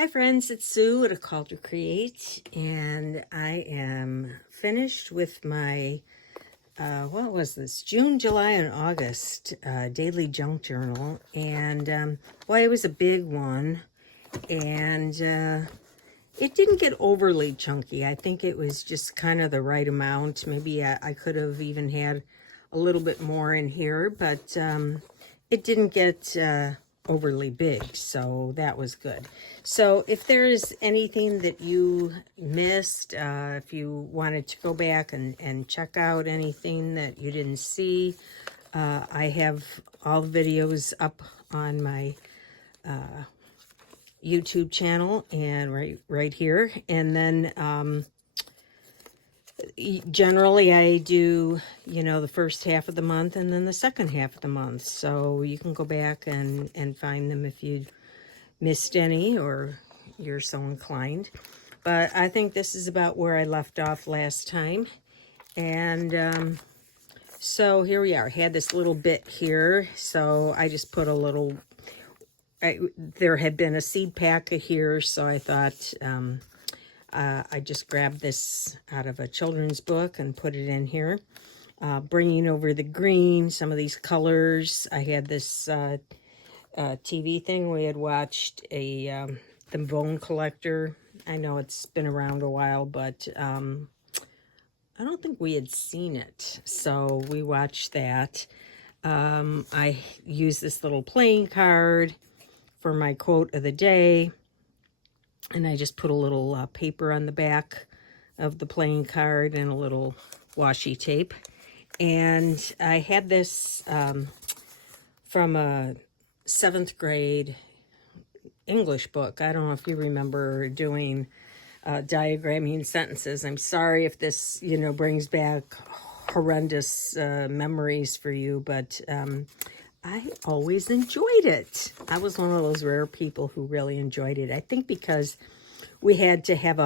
Hi friends, it's Sue at A Call to Create, and I am finished with my, what was this, June, July, and August daily junk journal, and boy, it was a big one, and it didn't get overly chunky. I think it was just kind of the right amount. Maybe I could have even had a little bit more in here, but it didn't get overly big, so that was good. So if there is anything that you missed, if you wanted to go back and check out anything that you didn't see, I have all the videos up on my YouTube channel and right here. And then generally I do, the first half of the month and then the second half of the month. So you can go back and find them if you missed any or you're so inclined. But I think this is about where I left off last time. And so here we are. I had this little bit here. So I just put a little, there had been a seed packet here. So I thought I just grabbed this out of a children's book and put it in here. Bringing over the green, some of these colors. I had this TV thing. We had watched the Bone Collector. I know it's been around a while, but I don't think we had seen it. So we watched that. I used this little playing card for my quote of the day. And I just put a little paper on the back of the playing card and a little washi tape. And I had this from a 7th grade English book. I don't know if you remember doing diagramming sentences. I'm sorry if this, brings back horrendous memories for you, but I always enjoyed it. I was one of those rare people who really enjoyed it. I think because we had to have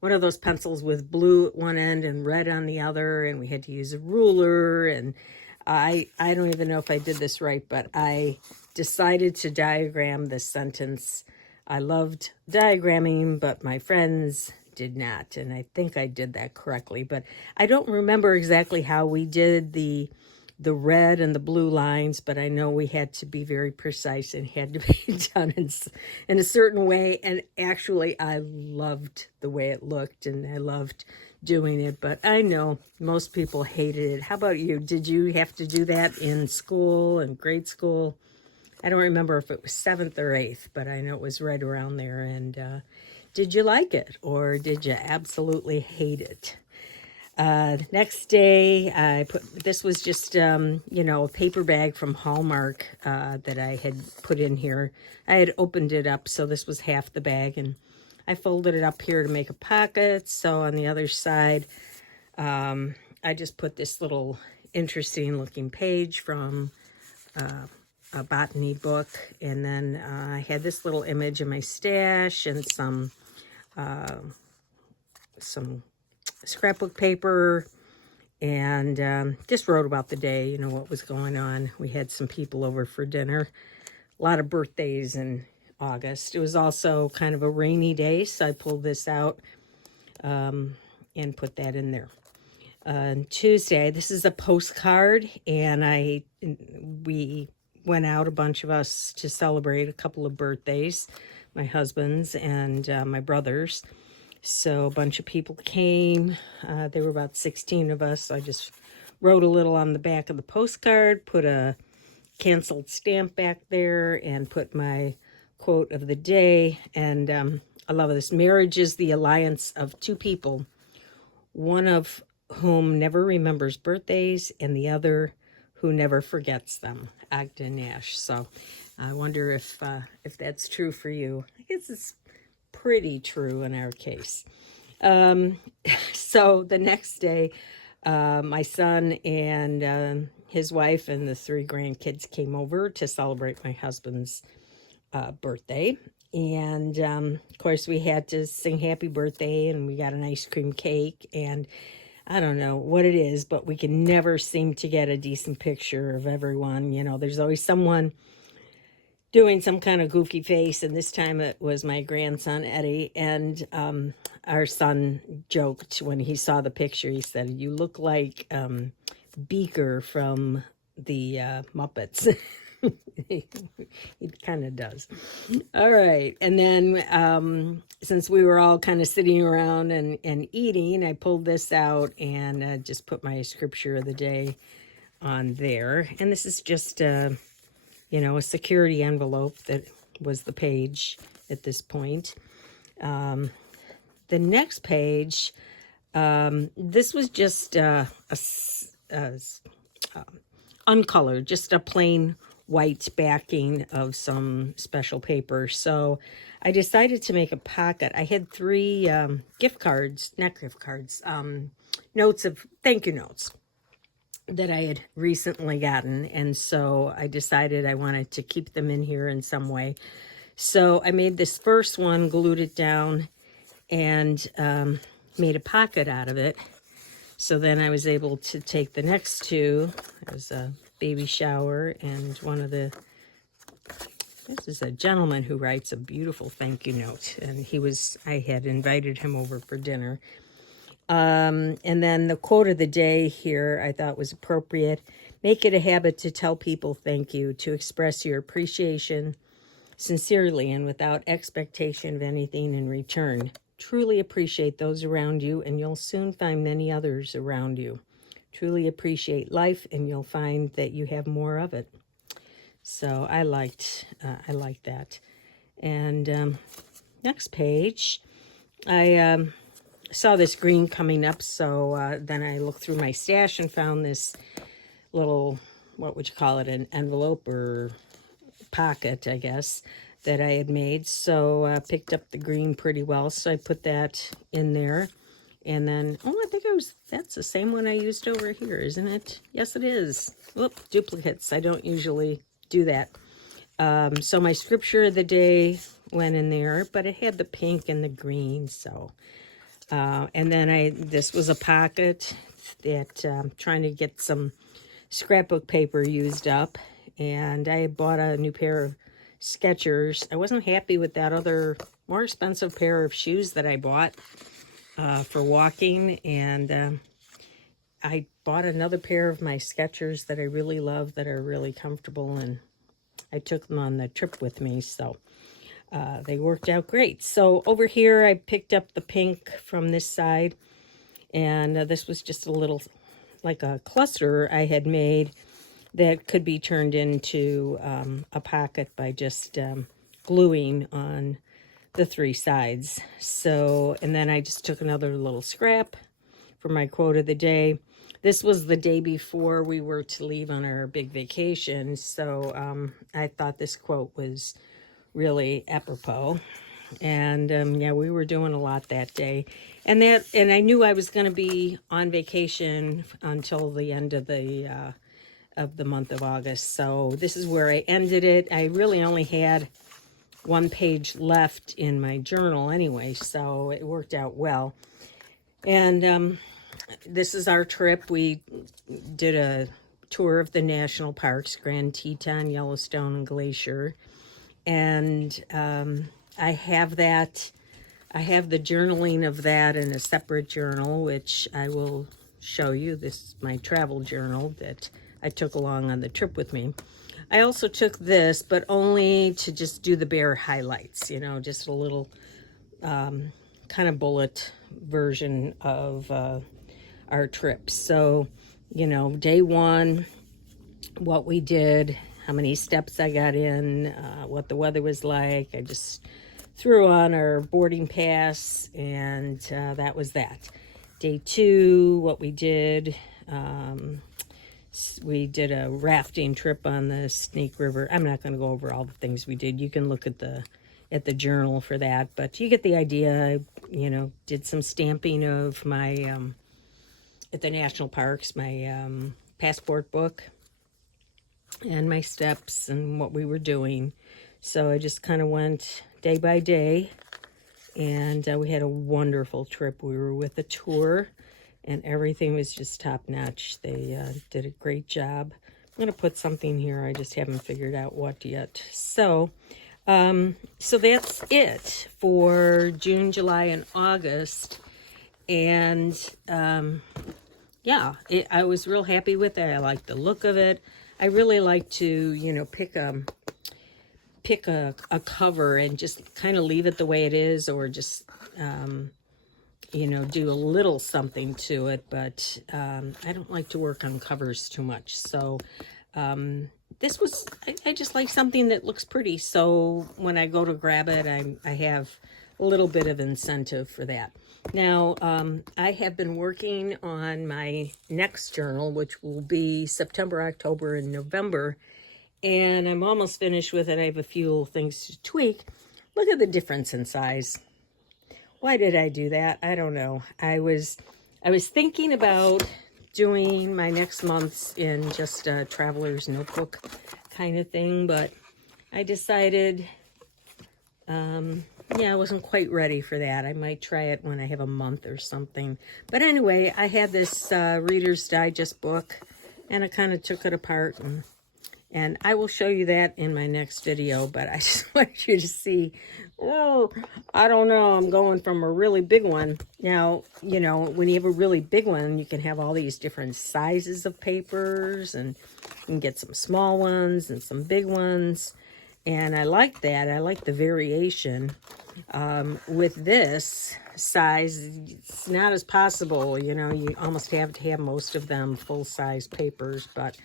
one of those pencils with blue at one end and red on the other, and we had to use a ruler, and I don't even know if I did this right, but I decided to diagram this sentence. I loved diagramming, but my friends did not, and I think I did that correctly, but I don't remember exactly how we did the red and the blue lines, but I know we had to be very precise and had to be done in a certain way. And actually, I loved the way it looked and I loved doing it, but I know most people hated it. How about you? Did you have to do that in school and grade school? I don't remember if it was 7th or 8th, but I know it was right around there. And did you like it or did you absolutely hate it? Next day, this was just, a paper bag from Hallmark that I had put in here. I had opened it up, so this was half the bag, and I folded it up here to make a pocket. So on the other side, I just put this little interesting looking page from a botany book, and then I had this little image of my stash and some scrapbook paper, and just wrote about the day, what was going on. We had some people over for dinner, a lot of birthdays in August. It was also kind of a rainy day, so I pulled this out and put that in there. Tuesday, this is a postcard, and we went out, a bunch of us, to celebrate a couple of birthdays, my husband's and my brother's. So a bunch of people came. There were about 16 of us. So I just wrote a little on the back of the postcard, put a canceled stamp back there, and put my quote of the day. And I love this. Marriage is the alliance of two people, one of whom never remembers birthdays and the other who never forgets them. Ogden Nash. So I wonder if that's true for you. I guess it's pretty true in our case. So the next day, my son and his wife and the 3 grandkids came over to celebrate my husband's birthday. And of course, we had to sing happy birthday, and we got an ice cream cake. And I don't know what it is, but we can never seem to get a decent picture of everyone. There's always someone doing some kind of goofy face, and this time it was my grandson Eddie, and our son joked when he saw the picture. He said, "You look like Beaker from the Muppets." He kind of does. All right, and then since we were all kind of sitting around and eating, I pulled this out and just put my scripture of the day on there. And this is just you know, a security envelope that was the page at this point. The next page, this was just uncolored, just a plain white backing of some special paper. So I decided to make a pocket. I had 3 gift cards, not gift cards, notes of thank you notes that I had recently gotten, and so I decided I wanted to keep them in here in some way. So I made this first one, glued it down, and made a pocket out of it. So then I was able to take the next 2. It was a baby shower, and this is a gentleman who writes a beautiful thank you note, and I had invited him over for dinner. And then the quote of the day here I thought was appropriate. Make it a habit to tell people thank you, to express your appreciation sincerely and without expectation of anything in return. Truly appreciate those around you, and you'll soon find many others around you. Truly appreciate life, and you'll find that you have more of it. So I liked that. And next page, I saw this green coming up, so then I looked through my stash and found this little, what would you call it, an envelope or pocket, I guess, that I had made. So I picked up the green pretty well, so I put that in there. And then, I think that's the same one I used over here, isn't it? Yes, it is. Whoop, duplicates. I don't usually do that. So my scripture of the day went in there, but it had the pink and the green, so... and then this was a pocket that I'm trying to get some scrapbook paper used up, and I bought a new pair of Skechers. I wasn't happy with that other more expensive pair of shoes that I bought for walking, and I bought another pair of my Skechers that I really love, that are really comfortable, and I took them on the trip with me, so they worked out great. So over here, I picked up the pink from this side, and this was just a little, like a cluster I had made that could be turned into a pocket by just gluing on the 3 sides. So, and then I just took another little scrap for my quote of the day. This was the day before we were to leave on our big vacation, so I thought this quote was really apropos. And yeah, we were doing a lot that day, and I knew I was going to be on vacation until the end of the month of August. So this is where I ended it. I really only had 1 page left in my journal anyway, so it worked out well. And this is our trip. We did a tour of the national parks, Grand Teton, Yellowstone, and Glacier. And I have the journaling of that in a separate journal, which I will show you. This is my travel journal that I took along on the trip with me. I also took this, but only to just do the bare highlights, you know, just a little kind of bullet version of our trip. So, you know, day 1, what we did, how many steps I got in, what the weather was like. I just threw on our boarding pass, and that was that. Day 2, what we did, we did a rafting trip on the Snake River. I'm not going to go over all the things we did. You can look at the journal for that, but you get the idea. I, you know, did some stamping of my at the national parks, my passport book, and my steps and what we were doing. So I just kind of went day by day, and we had a wonderful trip. We were with a tour, and everything was just top notch. They did a great job going to put something here. I just haven't figured out what yet. So, so that's it for June, July, and August. And yeah, I was real happy with it. I like the look of it. I really like to, you know, pick a cover and just kind of leave it the way it is, or just you know, do a little something to it. But I don't like to work on covers too much. So this was, I just like something that looks pretty. So when I go to grab it, I have a little bit of incentive for that. Now, I have been working on my next journal, which will be September, October, and November. And I'm almost finished with it. I have a few things to tweak. Look at the difference in size. Why did I do that? I don't know. I was thinking about doing my next month's in just a traveler's notebook kind of thing, but I decided, yeah, I wasn't quite ready for that. I might try it when I have a month or something. But anyway, I had this Reader's Digest book, and I kind of took it apart, and I will show you that in my next video, but I just want you to see, oh, I don't know, I'm going from a really big one. Now, you know, when you have a really big one, you can have all these different sizes of papers, and you can get some small ones and some big ones. And I like that. I like the variation. With this size, it's not as possible. You know, you almost have to have most of them full-size papers, but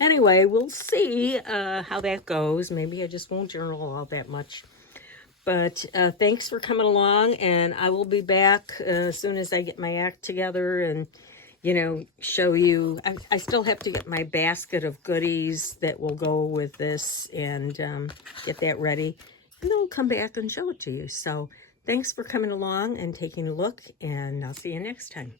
anyway, we'll see how that goes. Maybe I just won't journal all that much. But thanks for coming along, and I will be back as soon as I get my act together and, you know, show you. I still have to get my basket of goodies that will go with this and get that ready. And then we'll come back and show it to you. So thanks for coming along and taking a look, and I'll see you next time.